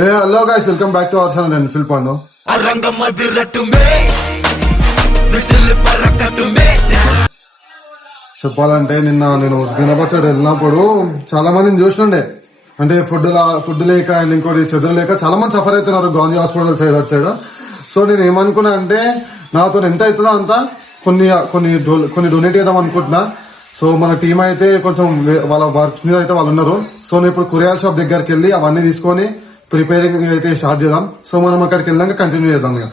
Hello guys, welcome back to our channel. నేను fill పండు. చెప్పాలంటే నిన్న నేను గణపతి వెళ్ళినప్పుడు చాలా మందిని చూస్తుండే. అంటే ఫుడ్ లేక అండ్ ఇంకోటి చెదురు లేక చాలా మంది సఫర్ అవుతున్నారు గాంధీ హాస్పిటల్ సైడ్ అటు సైడ్. సో నేను ఏమనుకున్నా అంటే నాతో ఎంత అవుతుందో అంత కొన్ని డొనేట్ చేద్దాం అనుకుంటున్నా. సో మన టీం అయితే కొంచెం వాళ్ళ వర్క్ మీద అయితే వాళ్ళు ఉన్నారు. సో నేను ఇప్పుడు కూరగాయల షాప్ దగ్గరికి వెళ్ళి అవన్నీ తీసుకొని ప్రిపేరింగ్ అయితే స్టార్ట్ చేద్దాం. సో మనం అక్కడికి వెళ్ళాక కంటిన్యూ చేద్దాం. ఇక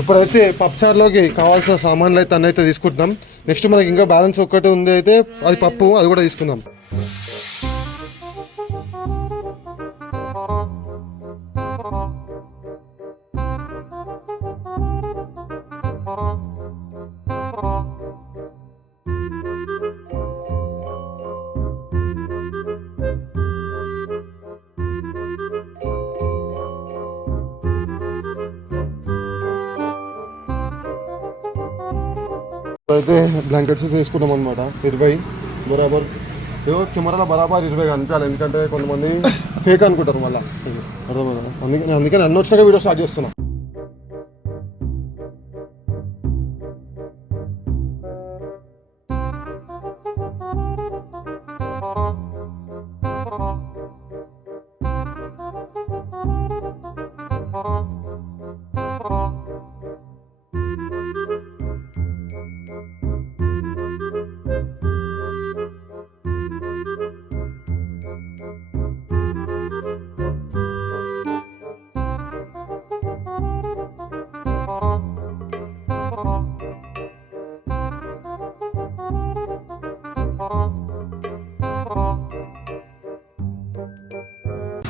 ఇప్పుడైతే పప్పుచారులోకి కావాల్సిన సామాన్లు అయితే అన్నైతే తీసుకుంటున్నాం. నెక్స్ట్ మనకి ఇంకా బ్యాలెన్స్ ఒక్కటి ఉంది, అయితే అది పప్పు, అది కూడా తీసుకుందాం. అయితే బ్లాంకెట్స్ తీసుకున్నాం అనమాట. 20 బరాబర్, కెమెరాలో బరాబర్ 20 కనిపించాలి. ఎందుకంటే కొంతమంది ఫేక్ అనుకుంటారు మళ్ళీ, అర్థమైందా? అందుకని అన్ని వచ్చినాక వీడియో స్టార్ట్ చేస్తున్నా.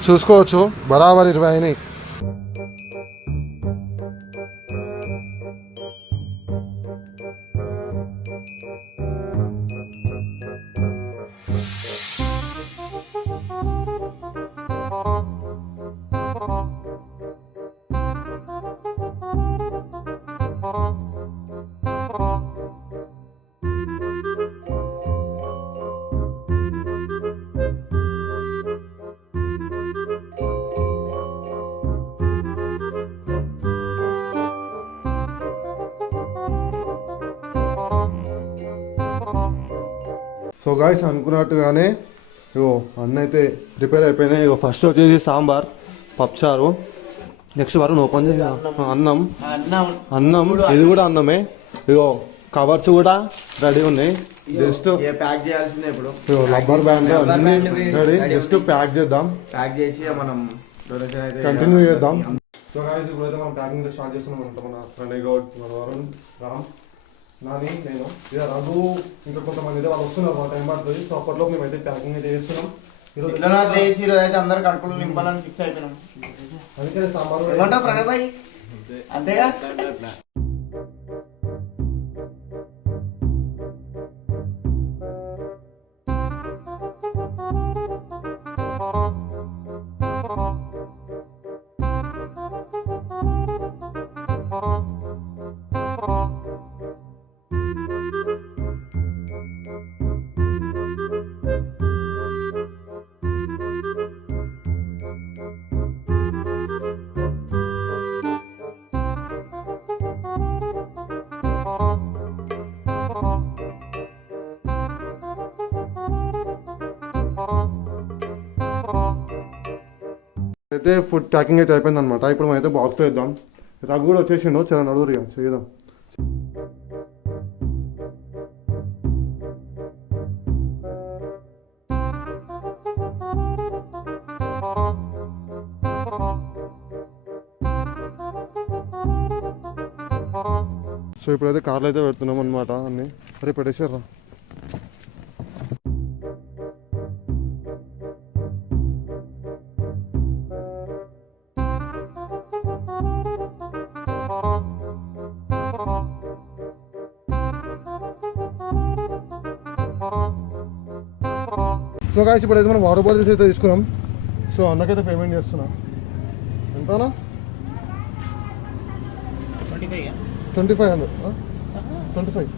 చూసుకోవచ్చు బరాబర్ 20 అయినాయి. సో గాయస్, అనుకున్నట్టుగానే ఇగో అన్న అయితే ప్రిపేర్ అయిపోయినాయి. ఇగో ఫస్ట్ వచ్చేసి సాంబార్, పప్పుచారు. నెక్స్ట్ వారు ఓపెన్ చేసి అన్నం, ఇది కూడా అన్నమే. ఇగో కవర్స్ కూడా రెడీ ఉన్నాయి. జస్ట్ ప్యాక్ చేయాల్సిందే. ఇప్పుడు రబ్బర్ బ్యాండ్ అన్ని రెడీ. జస్ట్ ప్యాక్ చేద్దాం, ప్యాక్ చేసి మనం కంటిన్యూ చేద్దాం. సో గాయస్, ఇప్పుడైతే మనం ప్యాకింగ్ స్టార్ట్ చేస్తున్నాం. మన ఫ్రెండ్ గౌడ్, మన వరుణ్, రామ్, నాని, నేను, ఇక రఘు, ఇంకా కొంతమంది వాళ్ళు వస్తున్నారు. మా టైం పడుతుంది. సో అప్పట్లో మేమైతే ప్యాకింగ్ అయితే చేస్తున్నాం. ఈరోజు అయితే అందరు కడుపులు నింపాలని ఫిక్స్ అయిపోయినాం. అందుకని సాంబార్ ప్రణయ్ అంతేగా. అయితే ఫుడ్ ప్యాకింగ్ అయితే అయిపోయింది అనమాట. ఇప్పుడు మనం అయితే బాక్స్ వేద్దాం. రఘు కూడా వచ్చేసిండు, చాలా నడువురు ఇక చేద్దాం. సో ఇప్పుడైతే కార్లు అయితే పెడుతున్నాం అనమాట అన్ని. అరే పెట్టేసారా? సో గాయస్, ఇప్పుడైతే మనం వాటర్ బాటిల్స్ అయితే తీసుకున్నాం. సో అన్నకైతే పేమెంట్ చేస్తున్నా. ఎంతనా? 2500. 25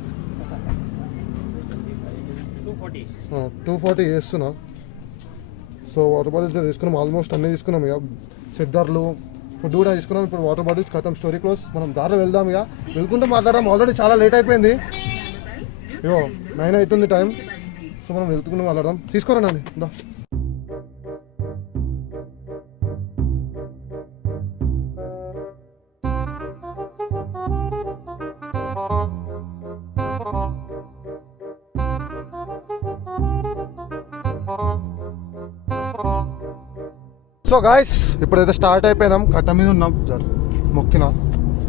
240 చేస్తున్నా. సో వాటర్ బాటిల్స్ తీసుకున్నాం, ఆల్మోస్ట్ అన్నీ తీసుకున్నాం. ఇక చెద్దర్లు, ఫుడ్ కూడా తీసుకున్నాం. ఇప్పుడు వాటర్ బాటిల్స్ ఖతం, స్టోరీ క్లోజ్. మనం దారిలో వెళ్దాం, ఇక వెళ్కుంటూ మాట్లాడదాం. ఆల్రెడీ చాలా లేట్ అయిపోయింది, అయ్యో 9 అవుతుంది టైం. సో మనం వెళ్తుకుంటూ మాట్లాడదాం. తీసుకోరా నాని దా. సో గాయస్ ఇప్పుడైతే స్టార్ట్ అయిపోయినాం, కట్ట మీద ఉన్నాం, మొక్కిన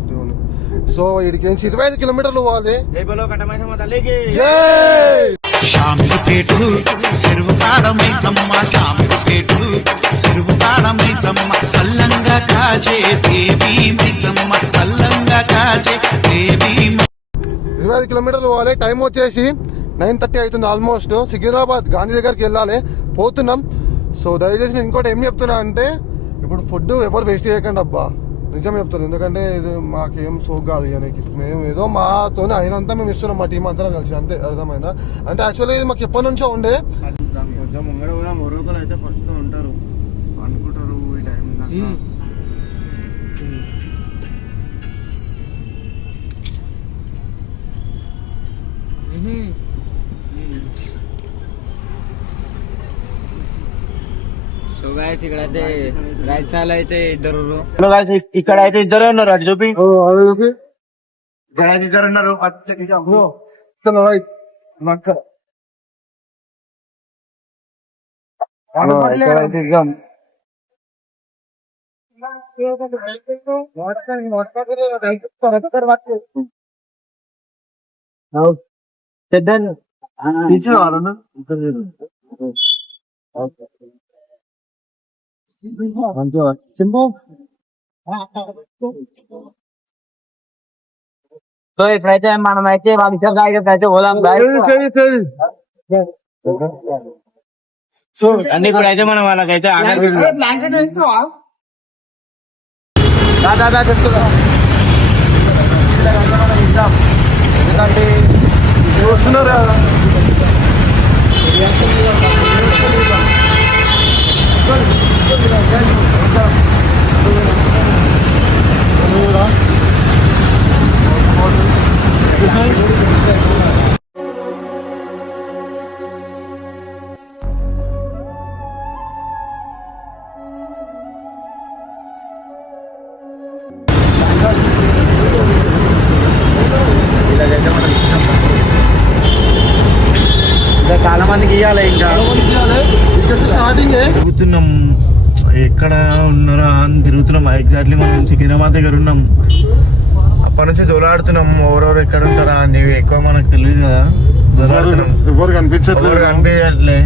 దేవుని. సో ఇడికి 25 కిలోమీటర్లు పోవాలి. శామిలి పేటు చెరువు కాడమై సమ్మ, శామిలి పేటు చెరువు కాడమై సమ్మ, సల్లంగా కాజే దేవి మైసమ్మ, సల్లంగా కాజే దేవి. 25 కిలోమీటర్లు పోవాలి. టైం వచ్చేసి 9:30 అవుతుంది ఆల్మోస్ట్. సికింద్రాబాద్ గాంధీ దగ్గరికి వెళ్ళాలి, పోతున్నాం. సో దయచేసి నేను ఇంకోటి ఏం చెప్తున్నా అంటే, ఇప్పుడు ఫుడ్ ఎవరు వేస్ట్ చేయకండి అబ్బా, నిజం చెప్తాను. ఎందుకంటే ఇది మాకేం సోక్ కాదు, ఇక మేము ఏదో మాతోనే అయినంతా మేము ఇస్తున్నాం, మా టీం అందరం కలిసి, అంతే. అర్థమైందా? అంటే యాక్చువల్లీ ఇది మాకు ఎప్పటి నుంచో ఉండే. కొంచెం ముంగడ కూడా మొరకలు అయితే పట్టుతూ ఉంటారు, అనుకుంటారు ఈ టైం. సో గాయస్ ఇక్కడైతే రైట్ సైడ్ అయితే ఇద్దరు, ఇక్కడ అయితే ఇద్దరే ఉన్నారు, అటు చూపి. ఇక్కడ అయితే ఇద్దరు ఉన్నారు. సో ఇప్పుడైతే మనం అయితే వాళ్ళ ఇద్దరు అయితే పోదాం. సో అన్ని ఇప్పుడైతే మనం వాళ్ళకైతే ఎందుకంటే చూస్తున్నారు కదా, చాలా మందికి ఇవ్వాలి. ఇంకా స్టార్టింగ్ తిరుగుతున్నాం, ఎక్కడ ఉన్నారా అని తిరుగుతున్నాం. ఎగ్జాక్ట్లీ మనం సికింద్రాబాద్ దగ్గర ఉన్నాం. అప్పటి నుంచి దొలాడుతున్నాం, ఎవరెవరు ఎక్కడ ఉంటారా అని. ఎక్కువ మనకు తెలియదు కదా, దొలాడుతున్నాం. ఎవరు కనిపించట్లేదు, కనిపించట్లే.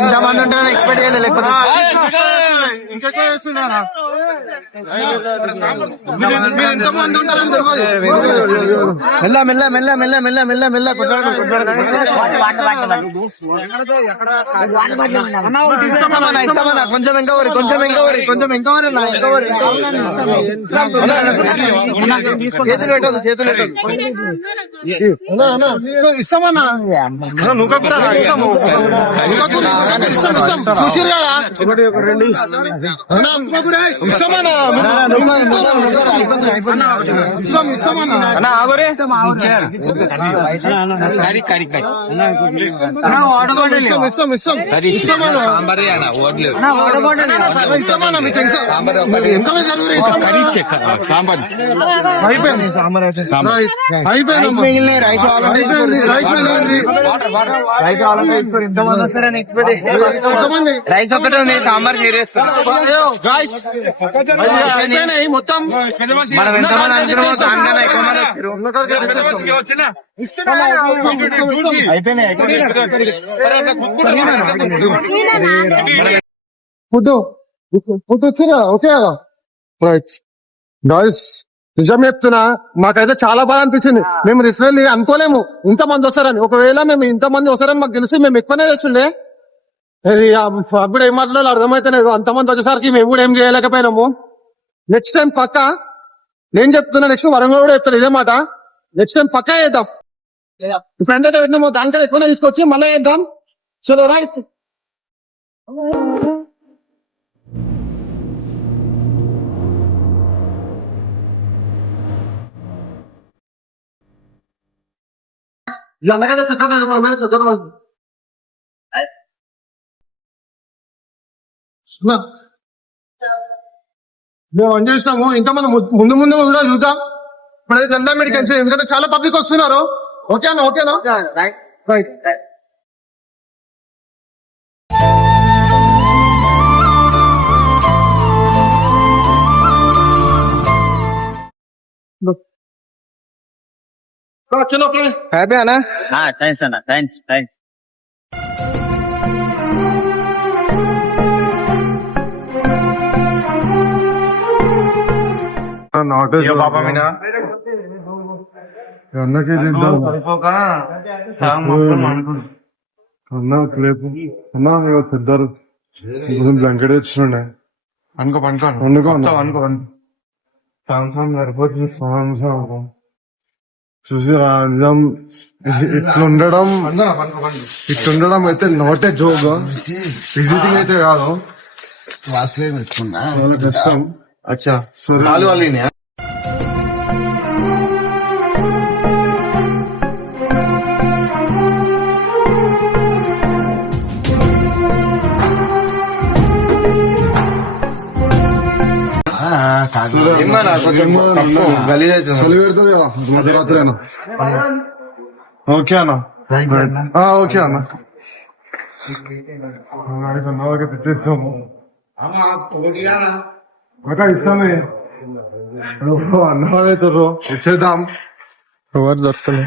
ఇంతమంది ఉంటారని ఎక్స్పెక్ట్ చేయలేదు. లేకపోతే ఇంకెక్కువ చేస్తున్నారా? ఎంతమంది ఉంటారని తెలియదు. మెల్ల మెల్ల మెల్ల మెల్ల మెల్ల మెల్ల మెల్ల ఇస్తామన్నా కొంచెం ఎంకవరి కొంచెం ఎంకవరి కొంచెం ఎంకవరి ఎంకవరి చేతులు పెట్టదు చేతులు పెట్టదు ఇస్తామన్నా నువ్వు చూసిరు కదా, ఇస్తాం ఇస్తామన్నా ఇస్తామన్నా అయిపోయింది రైస్ ఒకటే ఉంది, సాంబార్ చేరేస్తున్నాం. మొత్తం మనం ఎంతమంది అనుకున్నామో దానికన్నా ఎక్కువ మంది ఫుడ్ వచ్చినా ఓకే కదా రైట్ గాయ్స్ నిజం చెప్తున్నా మాకైతే చాలా బాగా అనిపించింది. మేము లిటరల్లీ అనుకోలేము ఇంతమంది వస్తారని. ఒకవేళ మేము ఇంతమంది వస్తారని మాకు తెలిసి మేము ఎక్కువనే చేస్తుండే. అది అప్పుడు ఏం మాట్లాడాలో అర్థమైతలేదు. అంతమంది వచ్చేసరికి మేము కూడా ఏం చేయలేకపోయినాము. నెక్స్ట్ టైం పక్క నేను చెప్తున్నా, నెక్స్ట్ వరంగల్ కూడా చెప్తాను ఇదే మాట. నెక్స్ట్ టైం పక్కా చేద్దాం. ఇప్పుడు ఎంత పెట్టినామో దానికన్నా ఎక్కువనే తీసుకొచ్చి మళ్ళీ చేద్దాం. చలో రైట్. మేము ఏం చేసినాము ఇంకా మనం ముందు ముందు కూడా చూద్దాం. ఇప్పుడైతే దండా మెడికల్స్ ఎందుకంటే చాలా పబ్లిక్ వస్తున్నారు. ఓకేనా ఓకేనా రైట్. చలో హ్యాపీ అన్నా. థ్యాంక్స్ అన్న, థ్యాంక్స్. అన్నకి అన్న క్లేపు అన్న పెద్దరు బ్లాంకెట్ తెచ్చుండే అనుకో చూసిరా నిజం ఇట్లుండడం అయితే నాట్ ఏ జోక్. విజిటింగ్ అయితే కాదు, చాలా కష్టం. అచ్చా సరే పెడుతుంది కదా మధ్యరాత్రి అన్న. ఓకే అన్న ఓకే అన్న తెచ్చేస్తాము ఇస్తామే అన్నమవుతారు ఇచ్చేద్దాం. ఎవరు దొరకలే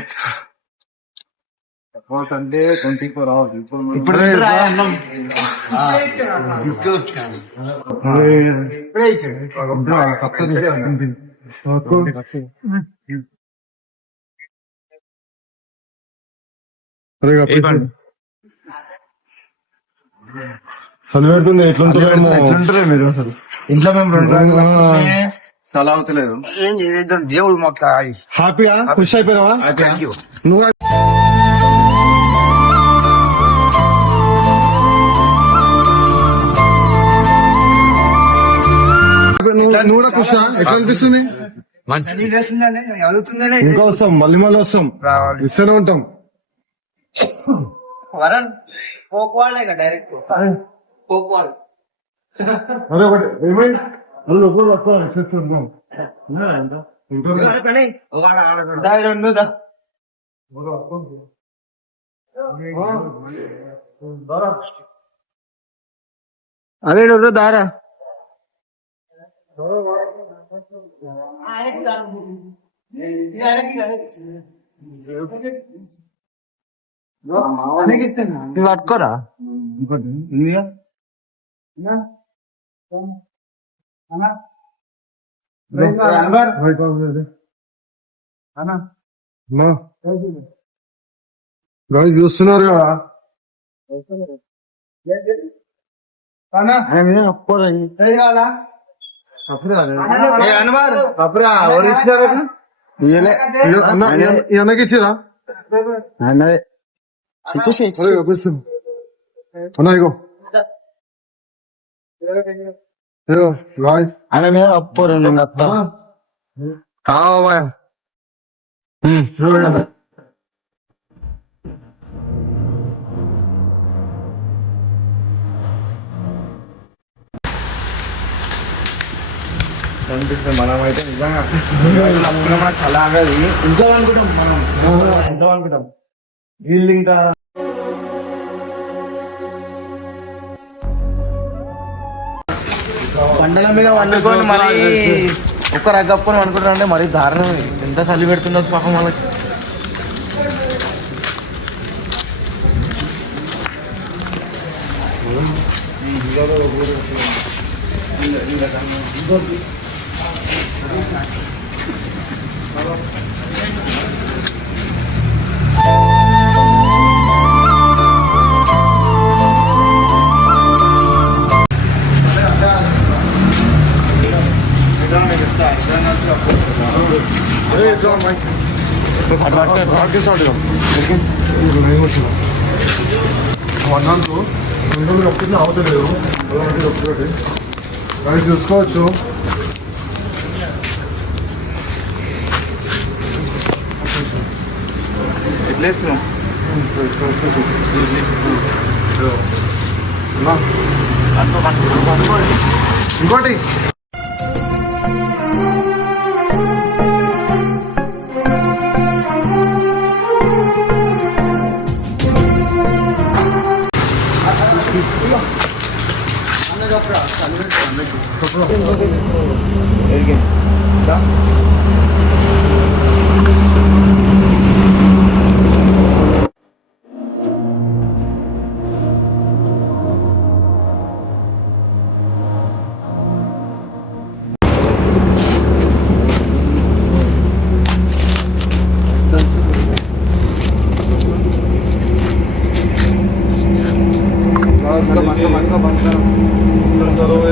చదివేస్తుంది. ఎట్లుంటారే మీరు అసలు ఇంట్లో మేము చాలా అవుతలేదు. ఏం చేద్దాం, దేవుడు మాకు హ్యాపీయా ఖుషి అయిపోయినావా నువ్వు? నువ్వు కూడా ఖుషా? ఎట్లా అనిపిస్తుంది? ఇంకా వస్తాం, మళ్ళీ వస్తాం, ఇస్తూనే ఉంటాం. వరన్ పోక్వాళ్ళే డైరెక్ట్ పోక్వాల్. అదే ఒకటి ఏమైంది వస్తాం. అదే దారా పట్టుకోరా చూస్తున్నారు కదా ఇచ్చిరా అన్నా ఇగో గాయ్స్ ఆయన మీద అప్పోరు నేను అత్త కావా కనిపిస్తుంది. మనం అయితే నిజంగా చాలా ఆగది ఇంట్లో అనుకుంటాం. మనం ఇంట్లో అనుకుంటాం. వీళ్ళు ఇంకా బండల మీద వండుకొని మరి ఒక్క రగ్గప్పుని అనుకుంటారు అంటే మరి దారుణం. ఎంత చలి పెడుతుందో పాపం వాళ్ళకి. వన్నాను రెండు కప్పింది అవతలేదు అది చూసుకోవచ్చు. ఎట్లేస్తున్నాం ఇంకోటి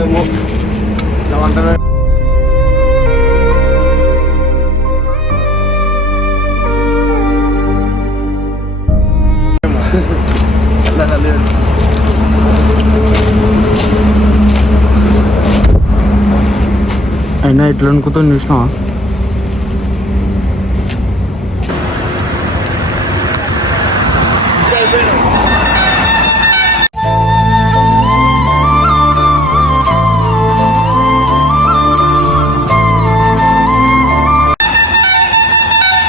ఏమో ఏమంటారు. అయినా ఇట్లా అనుకుతాను చూసినా